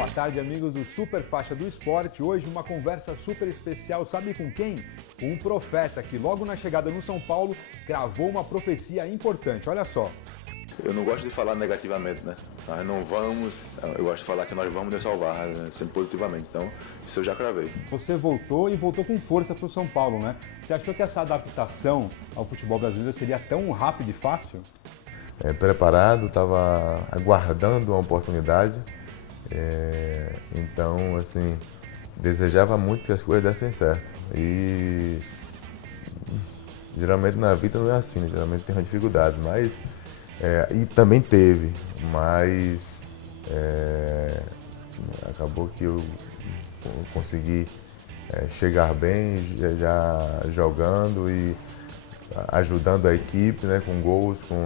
Boa tarde, amigos do Super Faixa do Esporte. Hoje uma conversa super especial, sabe com quem? Com um profeta que logo na chegada no São Paulo cravou uma profecia importante. Olha só. Eu não gosto de falar negativamente, né? Nós não vamos, eu gosto de falar que nós vamos nos salvar, né? Sempre positivamente. Então, isso eu já cravei. Você voltou e voltou com força para o São Paulo, né? Você achou que essa adaptação ao futebol brasileiro seria tão rápida e fácil? Preparado, estava aguardando uma oportunidade. Então, assim, desejava muito que as coisas dessem certo. E geralmente na vida não é assim, né? Geralmente tem dificuldades, mas e também teve, mas acabou que eu consegui chegar bem, já jogando e ajudando a equipe, né, com gols, com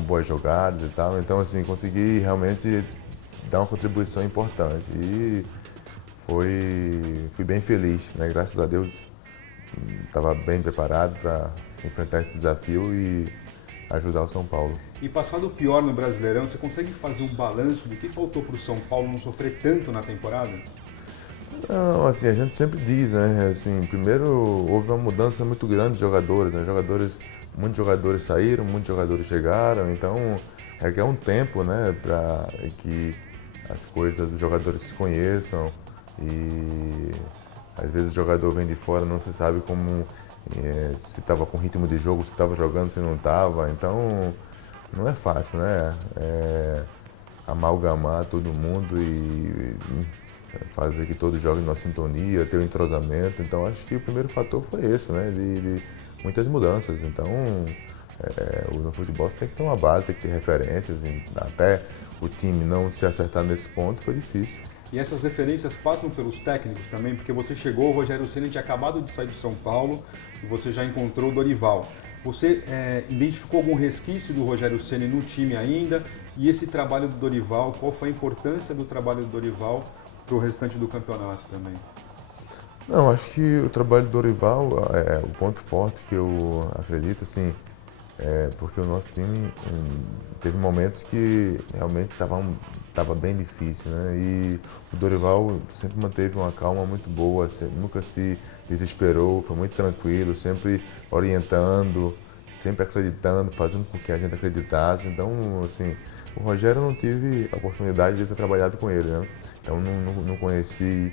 boas jogadas e tal. Então, assim, consegui realmente dar uma contribuição importante e fui bem feliz, né? Graças a Deus estava bem preparado para enfrentar esse desafio e ajudar o São Paulo. E passado o pior no Brasileirão, você consegue fazer um balanço do que faltou para o São Paulo não sofrer tanto na temporada? Não, assim, a gente sempre diz, né? Assim, primeiro houve uma mudança muito grande de jogadores, né? Muitos jogadores saíram, muitos jogadores chegaram, então requer um tempo, né, para que as coisas, os jogadores se conheçam e às vezes o jogador vem de fora, não se sabe como, se estava com ritmo de jogo, se estava jogando, se não estava, então não é fácil, né? Amalgamar todo mundo e fazer que todos joguem na sintonia, ter o entrosamento. Então acho que o primeiro fator foi esse, né? De muitas mudanças. Então no futebol você tem que ter uma base, tem que ter referências. Até o time não se acertar nesse ponto foi difícil. E essas referências passam pelos técnicos também, porque você chegou, o Rogério Ceni tinha acabado de sair do São Paulo e você já encontrou o Dorival. Você identificou algum resquício do Rogério Ceni no time ainda? E esse trabalho do Dorival, qual foi a importância do trabalho do Dorival para o restante do campeonato também? Não, acho que o trabalho do Dorival é o ponto forte que eu acredito, assim, porque o nosso time teve momentos que realmente estava bem difícil, né? E o Dorival sempre manteve uma calma muito boa, nunca se desesperou, foi muito tranquilo, sempre orientando, sempre acreditando, fazendo com que a gente acreditasse. Então, assim, o Rogério eu não tive a oportunidade de ter trabalhado com ele, né? Então não conheci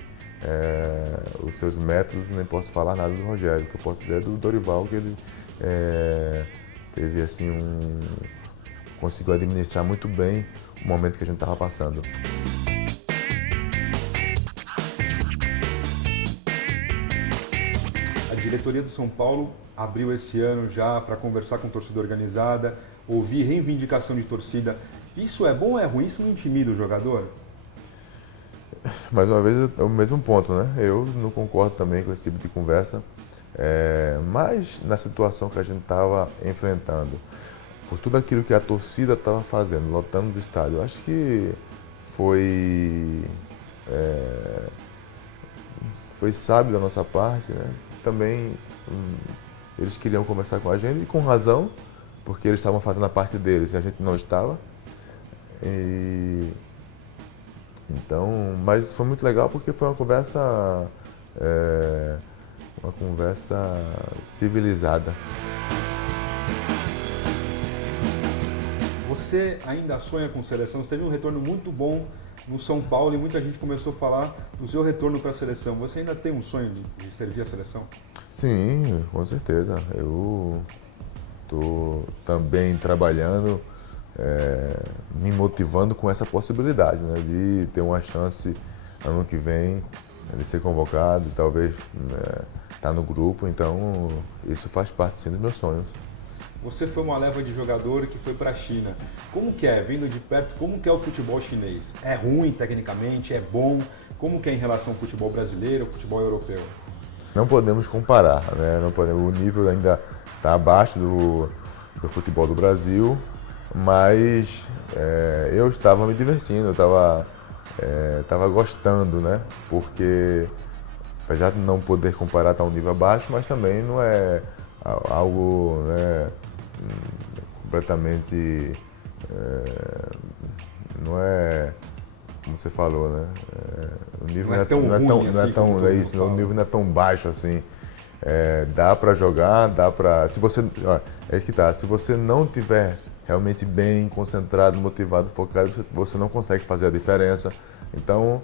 os seus métodos, nem posso falar nada do Rogério. O que eu posso dizer é do Dorival, que ele teve assim conseguiu administrar muito bem o momento que a gente estava passando. A diretoria do São Paulo abriu esse ano já para conversar com torcida organizada, ouvir reivindicação de torcida. Isso é bom ou é ruim? Isso não intimida o jogador? Mais uma vez, é o mesmo ponto, né? Eu não concordo também com esse tipo de conversa, mas na situação que a gente estava enfrentando, por tudo aquilo que a torcida estava fazendo, lotando o estádio, eu acho que foi sábio da nossa parte, né? Também eles queriam conversar com a gente e com razão, porque eles estavam fazendo a parte deles e a gente não estava. Então, mas foi muito legal porque foi uma conversa civilizada. Você ainda sonha com seleção? Você teve um retorno muito bom no São Paulo e muita gente começou a falar do seu retorno para a seleção. Você ainda tem um sonho de servir a seleção? Sim, com certeza. Eu estou também trabalhando, me motivando com essa possibilidade, né, de ter uma chance ano que vem de ser convocado, talvez estar no grupo. Então isso faz parte sim dos meus sonhos. Você foi uma leva de jogador que foi para a China. Como que é, vindo de perto, como que é o futebol chinês? É ruim tecnicamente? É bom? Como que é em relação ao futebol brasileiro, ao futebol europeu? Não podemos comparar, né? O nível ainda está abaixo do futebol do Brasil, mas eu estava me divertindo, eu estava gostando, né? Porque apesar de não poder comparar, está um nível abaixo, mas também não é algo, né, completamente não é como você falou, né? O nível não é tão ruim, como é isso, o nível não é tão baixo assim. Dá para jogar, dá para. Se você, é isso que tá. Se você não tiver realmente bem concentrado, motivado, focado, você não consegue fazer a diferença. Então,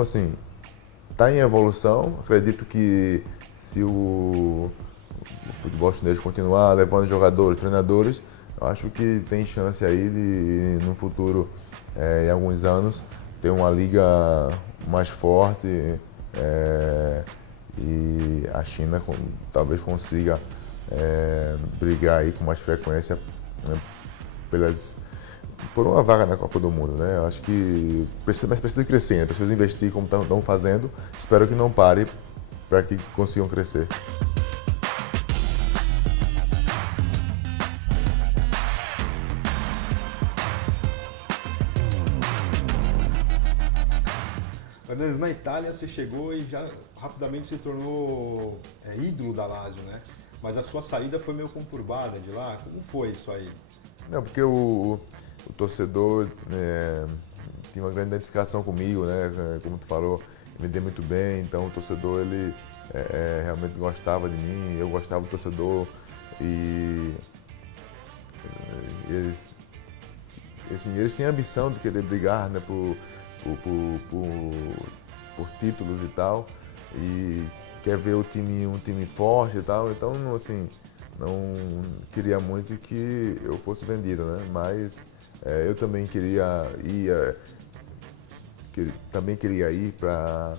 assim, está em evolução. Acredito que se o futebol chinês continuar levando jogadores, treinadores, eu acho que tem chance aí de, no futuro, em alguns anos, ter uma liga mais forte e a China talvez consiga brigar aí com mais frequência, né, por uma vaga na Copa do Mundo, né? Eu acho que precisa crescer, né? Precisa investir como estão fazendo. Espero que não pare para que consigam crescer. Fernandes, na Itália você chegou e já rapidamente se tornou ídolo da Lazio, né? Mas a sua saída foi meio conturbada de lá. Como foi isso aí? Não, porque o torcedor tinha uma grande identificação comigo, né? Como tu falou, me dei muito bem, então o torcedor ele realmente gostava de mim, eu gostava do torcedor e eles tinham a ambição de querer brigar, né, por títulos e tal, e quer ver um time forte e tal, então assim, não queria muito que eu fosse vendido, né? Mas eu também queria ir para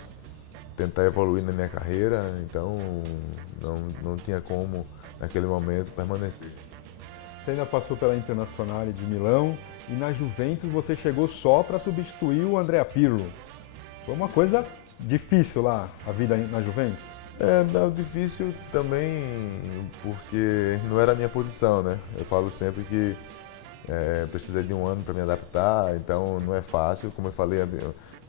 tentar evoluir na minha carreira, então não tinha como naquele momento permanecer. Você ainda passou pela Internazionale de Milão e na Juventus você chegou só para substituir o Andrea Pirlo. Foi uma coisa difícil lá, a vida na Juventus? Não, difícil também porque não era a minha posição, né? Eu falo sempre que precisei de um ano para me adaptar, então não é fácil, como eu falei,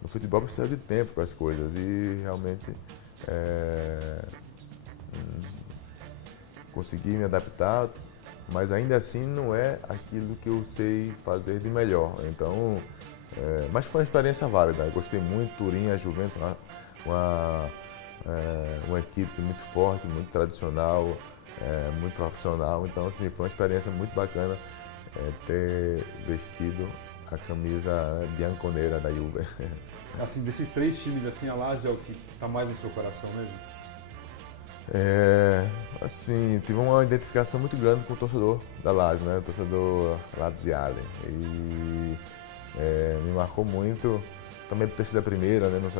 no futebol precisa de tempo para as coisas e realmente consegui me adaptar, mas ainda assim não é aquilo que eu sei fazer de melhor. Então, mas foi uma experiência válida. Eu gostei muito, Turim, a Juventus, uma equipe muito forte, muito tradicional, muito profissional. Então, assim, foi uma experiência muito bacana ter vestido a camisa bianconera da Juve. Assim, desses três times, assim, a Lazio é o que está mais no seu coração mesmo? Assim, tive uma identificação muito grande com o torcedor da Lazio, né? O torcedor laziale. E me marcou muito, também por ter sido a primeira, né? Não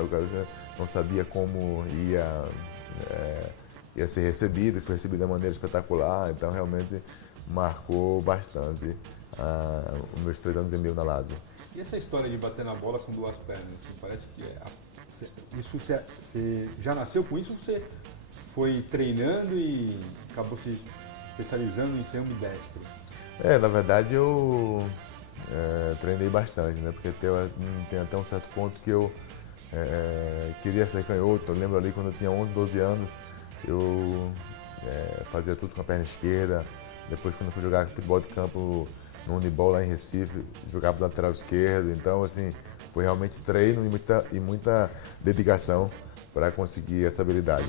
sabia como ia ser recebido, e foi recebido de uma maneira espetacular, então realmente marcou bastante os meus 3 anos e meio na Lazio. E essa história de bater na bola com duas pernas, assim, parece que isso você já nasceu com isso ou você foi treinando e acabou se especializando em ser ambidestro? Na verdade eu treinei bastante, né? Porque tem até um certo ponto que eu queria ser canhoto. Eu lembro ali quando eu tinha 11, 12 anos, eu fazia tudo com a perna esquerda. Depois quando eu fui jogar futebol de campo no Unibol lá em Recife, jogava do lateral esquerdo. Então assim, foi realmente treino e muita dedicação para conseguir essa habilidade.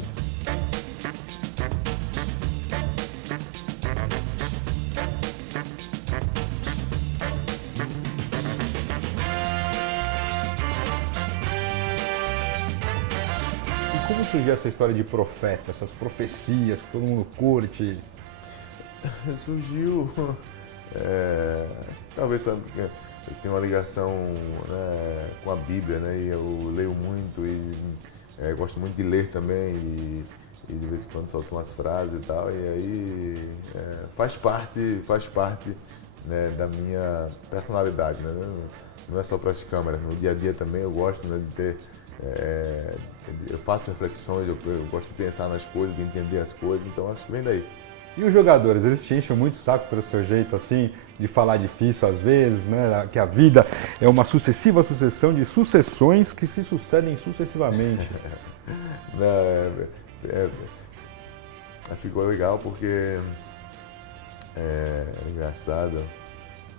E como surgiu essa história de profeta, essas profecias que todo mundo curte? Surgiu, acho que talvez sabe, porque eu tenho uma ligação, né, com a Bíblia, né, e eu leio muito e gosto muito de ler também e de vez em quando solto umas frases e tal, e aí faz parte, né, da minha personalidade, né, não é só para as câmeras, no dia a dia também eu gosto, né, de ter, eu faço reflexões, eu gosto de pensar nas coisas, de entender as coisas, então acho que vem daí. E os jogadores, eles te enchem muito o saco pelo seu jeito assim, de falar difícil às vezes, né? Que a vida é uma sucessiva sucessão de sucessões que se sucedem sucessivamente. Ficou legal porque é engraçado.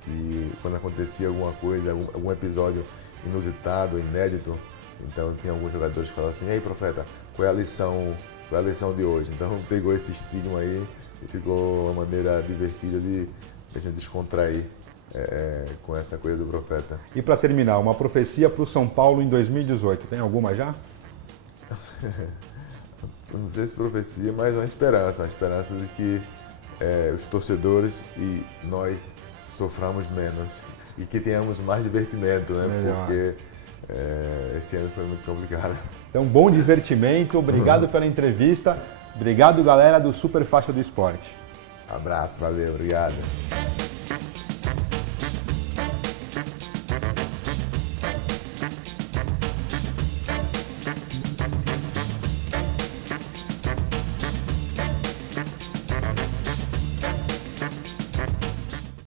E quando acontecia alguma coisa, algum episódio inusitado, inédito, então tinha alguns jogadores que falavam assim: "Ei, Profeta, qual é a lição de hoje?" Então pegou esse estigma aí e ficou uma maneira divertida de a gente descontrair com essa coisa do Profeta. E para terminar, uma profecia para o São Paulo em 2018, tem alguma já? Não sei se profecia, mas uma esperança de que os torcedores e nós soframos menos e que tenhamos mais divertimento, né? Melhor. Porque esse ano foi muito complicado. Então, bom divertimento, obrigado pela entrevista, obrigado galera do Super Faixa do Esporte. Abraço, valeu, obrigado.